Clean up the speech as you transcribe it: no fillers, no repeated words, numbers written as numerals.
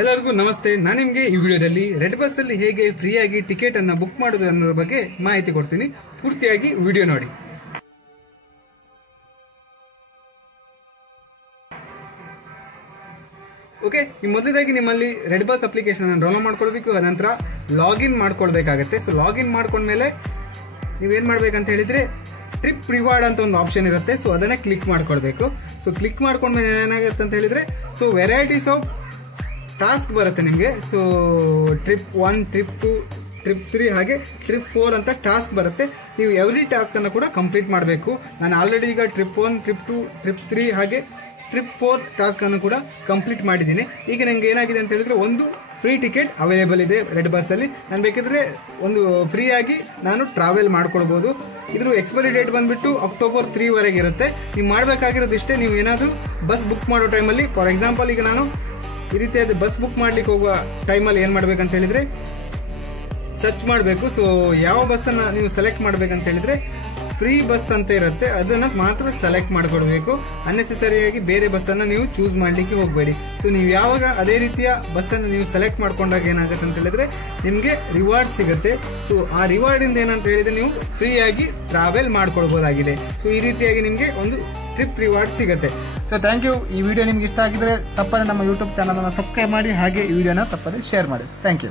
ಎಲ್ಲರಿಗೂ ನಮಸ್ತೆ. ನಾನು ನಿಮಗೆ ಈ ವಿಡಿಯೋದಲ್ಲಿ ರೆಡ್ ಬಸ್ ಅಲ್ಲಿ ಹೇಗೆ ಫ್ರೀಯಾಗಿ ಟಿಕೆಟ್ ಅನ್ನು ಬುಕ್ ಮಾಡೋದು ಅನ್ನೋದ್ರ ಬಗ್ಗೆ ಮಾಹಿತಿ ಕೊಡ್ತೀನಿ. ಪೂರ್ತಿಯಾಗಿ ವಿಡಿಯೋ ನೋಡಿ. ಓಕೆ, ಈ ಮೊದಲದಾಗಿ ನಿಮ್ಮಲ್ಲಿ ರೆಡ್ ಬಸ್ ಅಪ್ಲಿಕೇಶನ್ ಅನ್ನು ಡೌನ್ಲೋಡ್ ಮಾಡ್ಕೊಳ್ಬೇಕು. ಅನಂತರ ಲಾಗಿನ್ ಮಾಡ್ಕೊಳ್ಬೇಕಾಗತ್ತೆ. ಸೊ ಲಾಗಿನ್ ಮಾಡ್ಕೊಂಡ್ಮೇಲೆ ನೀವೇನು ಮಾಡ್ಬೇಕಂತ ಹೇಳಿದ್ರೆ ಟ್ರಿಪ್ ರಿವಾರ್ಡ್ ಅಂತ ಒಂದು ಆಪ್ಷನ್ ಇರುತ್ತೆ. ಸೊ ಅದನ್ನೇ ಕ್ಲಿಕ್ ಮಾಡ್ಕೊಳ್ಬೇಕು. ಸೊ ಕ್ಲಿಕ್ ಮಾಡ್ಕೊಂಡ್ಮೇಲೆ ಏನಾಗುತ್ತೆ ಅಂತ ಹೇಳಿದ್ರೆ ಸೊ ವೆರೈಟೀಸ್ ಆಫ್ ಟಾಸ್ಕ್ ಬರುತ್ತೆ ನಿಮಗೆ. ಸೊ ಟ್ರಿಪ್ 1, ಟ್ರಿಪ್ 2, ಟ್ರಿಪ್ 3 ಹಾಗೆ ಟ್ರಿಪ್ 4 ಅಂತ ಟಾಸ್ಕ್ ಬರುತ್ತೆ. ನೀವು ಎವ್ರಿ ಟಾಸ್ಕ್ ಅನ್ನು ಕೂಡ ಕಂಪ್ಲೀಟ್ ಮಾಡಬೇಕು. ನಾನು ಆಲ್ರೆಡಿ ಈಗ ಟ್ರಿಪ್ 1, ಟ್ರಿಪ್ 2, ಟ್ರಿಪ್ 3 ಹಾಗೆ ಟ್ರಿಪ್ 4 ಟಾಸ್ಕ್ ಅನ್ನು ಕೂಡ ಕಂಪ್ಲೀಟ್ ಮಾಡಿದ್ದೀನಿ. ಈಗ ನನಗೆ ಏನಾಗಿದೆ ಅಂತ ಹೇಳಿದ್ರೆ ಒಂದು ಫ್ರೀ ಟಿಕೆಟ್ ಅವೈಲೇಬಲ್ ಇದೆ ರೆಡ್ ಬಸ್ಸಲ್ಲಿ. ನಾನು ಬೇಕಿದ್ರೆ ಒಂದು ಫ್ರೀಯಾಗಿ ನಾನು ಟ್ರಾವೆಲ್ ಮಾಡ್ಕೊಳ್ಬೋದು. ಇದ್ರ ಎಕ್ಸ್ಪೈರಿ ಡೇಟ್ ಬಂದುಬಿಟ್ಟು ಅಕ್ಟೋಬರ್ 3 ವರೆಗೆ ಇರುತ್ತೆ. ನೀವು ಮಾಡಬೇಕಾಗಿರೋದು ಇಷ್ಟೇ, ನೀವು ಏನಾದರೂ ಬಸ್ ಬುಕ್ ಮಾಡೋ ಟೈಮಲ್ಲಿ, ಫಾರ್ ಎಕ್ಸಾಂಪಲ್ ಈಗ ನಾನು ಈ ರೀತಿಯಾದ ಬಸ್ ಬುಕ್ ಮಾಡ್ಲಿಕ್ಕೆ ಹೋಗುವ ಟೈಮಲ್ಲಿ ಏನು ಮಾಡ್ಬೇಕಂತ ಹೇಳಿದ್ರೆ ಸರ್ಚ್ ಮಾಡಬೇಕು. ಸೊ ಯಾವ ಬಸ್ಸನ್ನು ನೀವು ಸೆಲೆಕ್ಟ್ ಮಾಡ್ಬೇಕಂತ ಹೇಳಿದ್ರೆ ಫ್ರೀ ಬಸ್ ಅಂತ ಇರುತ್ತೆ, ಅದನ್ನು ಮಾತ್ರ ಸೆಲೆಕ್ಟ್ ಮಾಡ್ಕೊಡ್ಬೇಕು. ಅನ್ನೆಸೆಸರಿಯಾಗಿ ಬೇರೆ ಬಸ್ಸನ್ನು ನೀವು ಚೂಸ್ ಮಾಡಲಿಕ್ಕೆ ಹೋಗಬೇಡಿ. ಸೊ ನೀವು ಯಾವಾಗ ಅದೇ ರೀತಿಯ ಬಸ್ಸನ್ನು ನೀವು ಸೆಲೆಕ್ಟ್ ಮಾಡ್ಕೊಂಡಾಗ ಏನಾಗುತ್ತೆ ಅಂತ ಹೇಳಿದ್ರೆ ನಿಮಗೆ ರಿವಾರ್ಡ್ ಸಿಗುತ್ತೆ. ಸೊ ಆ ರಿವಾರ್ಡಿಂದ ಏನಂತ ಹೇಳಿದ್ರೆ ನೀವು ಫ್ರೀಯಾಗಿ ಟ್ರಾವೆಲ್ ಮಾಡ್ಕೊಳ್ಬೋದಾಗಿದೆ. ಸೊ ಈ ರೀತಿಯಾಗಿ ನಿಮಗೆ ಒಂದು ಟ್ರಿಪ್ ರಿವಾರ್ಡ್ ಸಿಗುತ್ತೆ. So thank you. ಈ ವಿಡಿಯೋ ನಿಮ್ಗೆ ಇಷ್ಟ ಆಗಿದ್ರೆ ತಪ್ಪದೆ ನಮ್ಮ ಯೂಟ್ಯೂಬ್ ಚಾನಲನ್ನು ಸಬ್ಸ್ಕ್ರೈಬ್ ಮಾಡಿ, ಹಾಗೆ ಈ ವಿಡಿಯೋನ ತಪ್ಪದೆ ಶೇರ್ ಮಾಡಿ. Thank you.